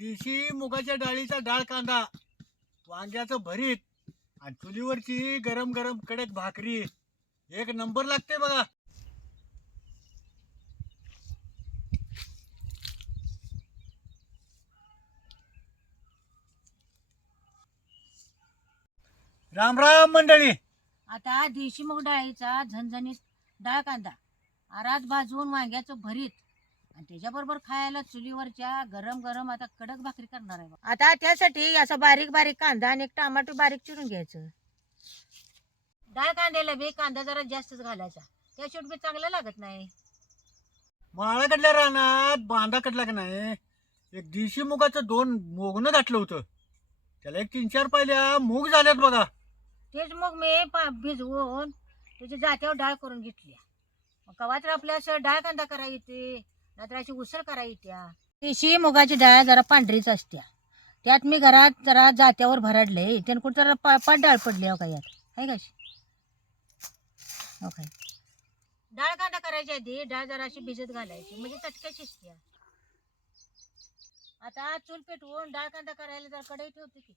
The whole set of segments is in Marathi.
देशी मुगाच्या डाळीचा डाळ कांदा वांग्याचं भरीत आणि चुलीवरची गरम गरम कडक भाकरी. एक नंबर लागते बघा. राम राम मंडळी. आता देशी मूग डाळीचा झणझणीत डाळ कांदा. आरात भाजवून वांग्याचं भरीत. आणि त्याच्याबरोबर खायला चुलीवरच्या गरम गरम आता कडक भाकरी करणार आहे बघ. आता त्यासाठी असा बारीक बारीक कांदा आणि एक टमाटो बारीक चिरून घ्यायचं. डाळ कांद्याला बी कांदा जरा जास्तच घालायचा. त्या शेवट बी चांगलं लागत नाही. माळाकडल्या रानात बांधा कडला का नाही? एक देशी मुगाचं दोन मोगनं घातलं होतं. त्याला एक तीन चार पाहिल्या मूग झाल्यात बघा. तेच मग मी पा भिजवून त्याची जात्यावर डाळ करून घेतली. मग कवा तर आपल्या असं डाळ कांदा करा येते नाहीतर उसळ करायची येत्या देशी मुगाची डाळ जरा पांढरीच असत्या. त्यात मी घरात जरा जात्यावर भरडले. त्यानं कुठं जरा पा पाट डाळ पडली हो काय यात. आहे का हो काय डाळ कांदा करायची आधी. डाळ जरा अशी भिजत घालायची. म्हणजे चटक्या शिजत्या. आता चूल पेटवून डाळ कांदा करायला जरा कढई ठेवते की.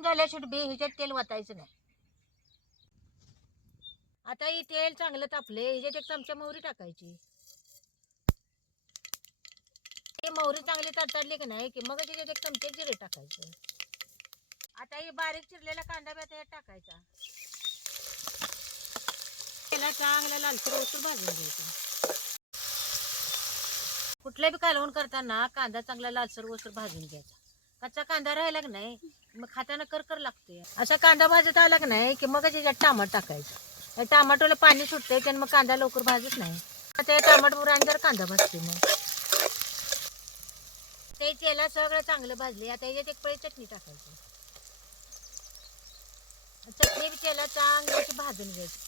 गरम झाल्याशिवाय बी ह्याच्यात तेल वाटायचं नाही. आता ही तेल चांगलं तापले ह्याच्यात एक चमचा मोहरी टाकायची. ते मोहरी चांगली तडतडली की नाही की मग त्याच्यात एक चमचे जिरे टाकायचं. आता ही बारीक चिरलेला कांदा बी आता टाकायचा. त्याला चांगला लालसर ओसूर भाजून घ्यायचा. कुठल्या बी कालवण करताना कांदा चांगला लालसर ओसूर भाजून घ्यायचा. कच्चा कांदा राहिला की नाही मग खाताना करकर लागते असा कांदा भाजत आला की नाही की मग त्याच्यात टमाट टाकायचं. टमाटोला पाणी सुटतंय त्याने मग कांदा लवकर भाजत नाही. आता या टमाटोवर आणि कांदा भाजते मग. ते तेला सगळं चांगलं भाजले आता याच्यात एक पळी चटणी टाकायची. चटणी बी तेला चांगली भाजून घ्यायची.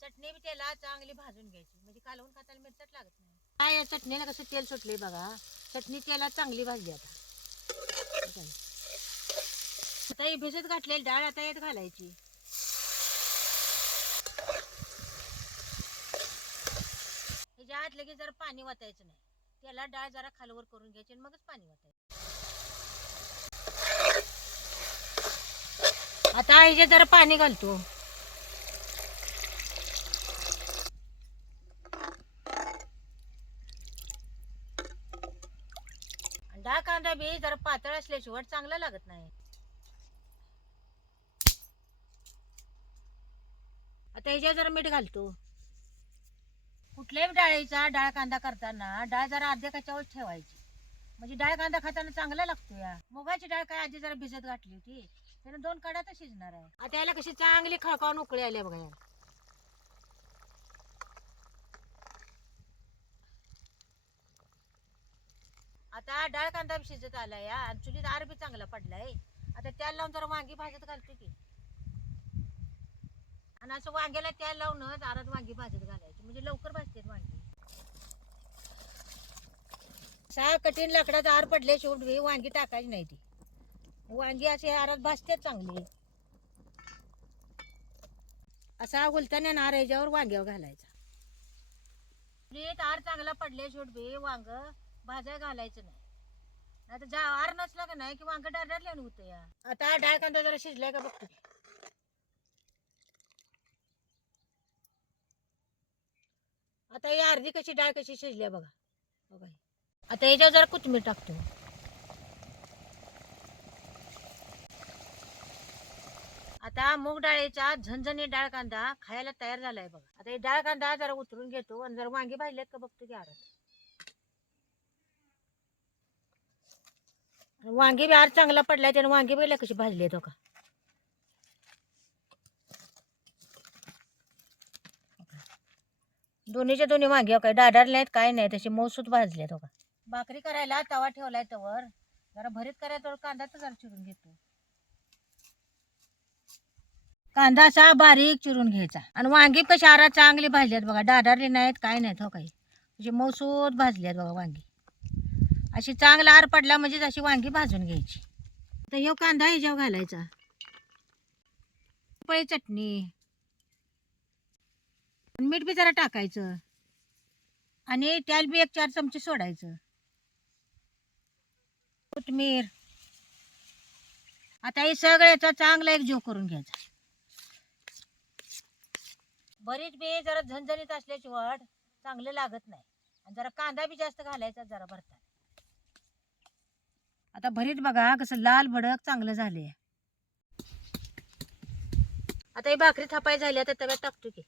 चटणी बी त्याला चांगली भाजून घ्यायची. म्हणजे कालवून खाताना मिरचट लागत नाही. काय या चटणीला कसं तेल सुटले बघा. चटणी तेला चांगली भाजली आता. आता ही भिजत घातलेली डाळ आता यात घालायची. ह्याच्या आत लगेच जरा पाणी वाचायचं नाही. त्याला डाळ जरा खालवर करून घ्यायची आणि मगच पाणी वाचायचं आता ह्याच्यात जरा पाणी घालतो आणि डाळ कांदा बी जरा पातळ असल्याशिवाय चांगला लागत नाही. आता ह्याच्या जरा मीठ घालतो कुठल्याही डाळीचा डाळ कांदा करताना डाळ जरा अर्ध्या कच्यावर ठेवायची. म्हणजे डाळ कांदा खाताना चांगला लागतो या. मुगाची डाळ काय आधी जरा भिजत घातली होती. त्यानं दोन कडात शिजणार आहे. आता याला कशी चांगली खळकावून उकळी आली बघा आता डाळ कांदा शिजत आला या आणि चुलीत आर बी चांगला पडलाय. आता त्याला लावून जरा वांगी भाजत घालते की. आणि असं वांग्याला त्याला लावूनच आरात वांगी भाजत घालायची. म्हणजे लवकर भाजतात वांगी. सहा कठीण लाकडाचा आर पडले शेवट वांगी टाकायची नाही ती. वांगी असे आरात भाजतात चांगली. असा उलताना नार याच्यावर वांग्यावर घालायचा. प्लेट आर चांगला पडले शेवट वांग भाज्या घालायचं नाही. नाही तर जा आर नसला का नाही की वांग डाळल्याने होतं या. आता डाळ कांदा जरा शिजलाय का बघतो आता ही अर्धी कशी डाळ कशी शिजली बघा. हो बघा आता याच्यावर जरा कोथिंबीर टाकतो. आता मूग डाळीचा झणझणी डाळ कांदा खायला तयार झालाय बघा. आता हे डाळ कांदा जरा उतरून घेतो आणि जर वांगी भाजलेत का बघतो की आरात वांगी बी आर चांगला पडलाय त्याने वांगी बघितल्या कशी भाजली तो का दोन्हीच्या दोन्ही वांगी काय डाडारले नाहीत काय नाही तशी मौसूत भाजले तो का भाकरी करायला तवा ठेवलाय तवर. जरा भरीत करायला कांदा तर जरा चिरून घेतो. कांदा असा बारीक चिरून घ्यायचा. आणि वांगी कशी आरा चांगली भाजल्यात बघा डाडारली नाहीत काय नाहीत हो काही. तशी मौसूत भाजल्यात आहेत बघा वांगी. अशी चांगला आर पडला म्हणजे अशी वांगी भाजून घ्यायची. तर ह्यो कांदा ह्याच्यावर घालायचा. पळी चटणी. मीठ बी जरा टाकायचं. आणि त्याला बी एक चार चमचे सोडायचं. कोथमीर. आता हे सगळ्याचा चांगला एक जीव करून घ्यायचा. बरीच बी जरा झणझणीत असल्याची वाढ चांगलं लागत नाही. आणि जरा कांदा बी जास्त घालायचा जरा भरता. आता भरीत बघा कसं लाल भडक चांगलं झाले आता ही भाकरी थापाय झाली आता तव्यात टाकतो की.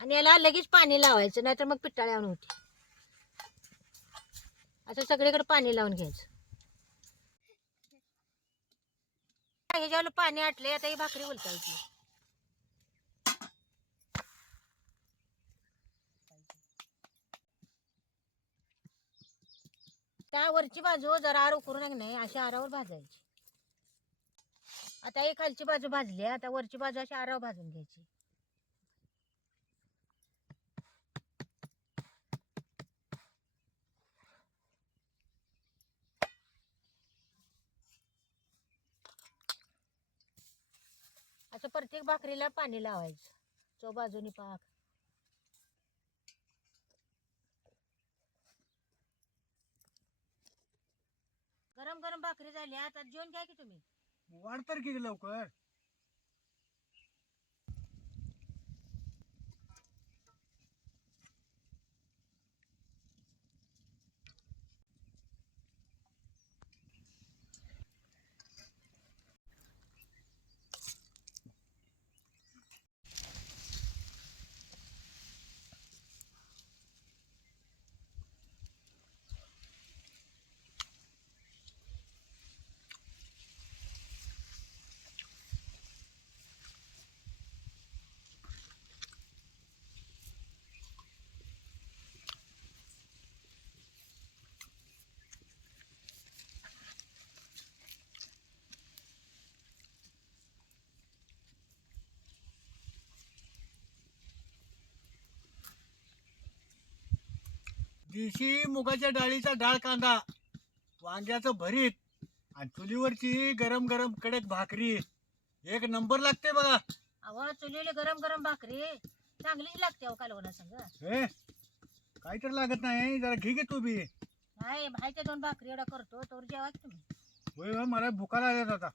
आणि याला लगेच पाणी लावायचं नाहीतर मग पिटाळ्यावर होते. असं सगळीकडे पाणी लावून घ्यायचं. ह्याच्यावर पाणी आटले आता ही भाकरी उलटायची. त्या वरची बाजू हो, जरा आर उकरून नाही अशा आरावर भाजायची. आता ही खालची बाजू भाजली आता वरची बाजू अशी आरावर भाजून घ्यायची. असं प्रत्येक भाकरीला पाणी लावायचं. चो बाजूनी पाक. गरम गरम भाकरी झाली आता जेवण घ्या की तुम्ही. वाढ तर की लवकर. देशी मुगाच्या डाळीचा डाळ कांदा वांग्याचं भरीत आणि चुलीवरची गरम गरम कडक भाकरी. एक नंबर लागते बघा. अहो चुलीला गरम गरम भाकरी. चांगलीच लागते अहो कालवणा संग हे काही तर लागत नाही. जरा घे घे तू बी. नाही भाईच्या दोन भाकरी एवढा करतो तर जेवा की तुम्ही. होय होय मला भुका लागत आता.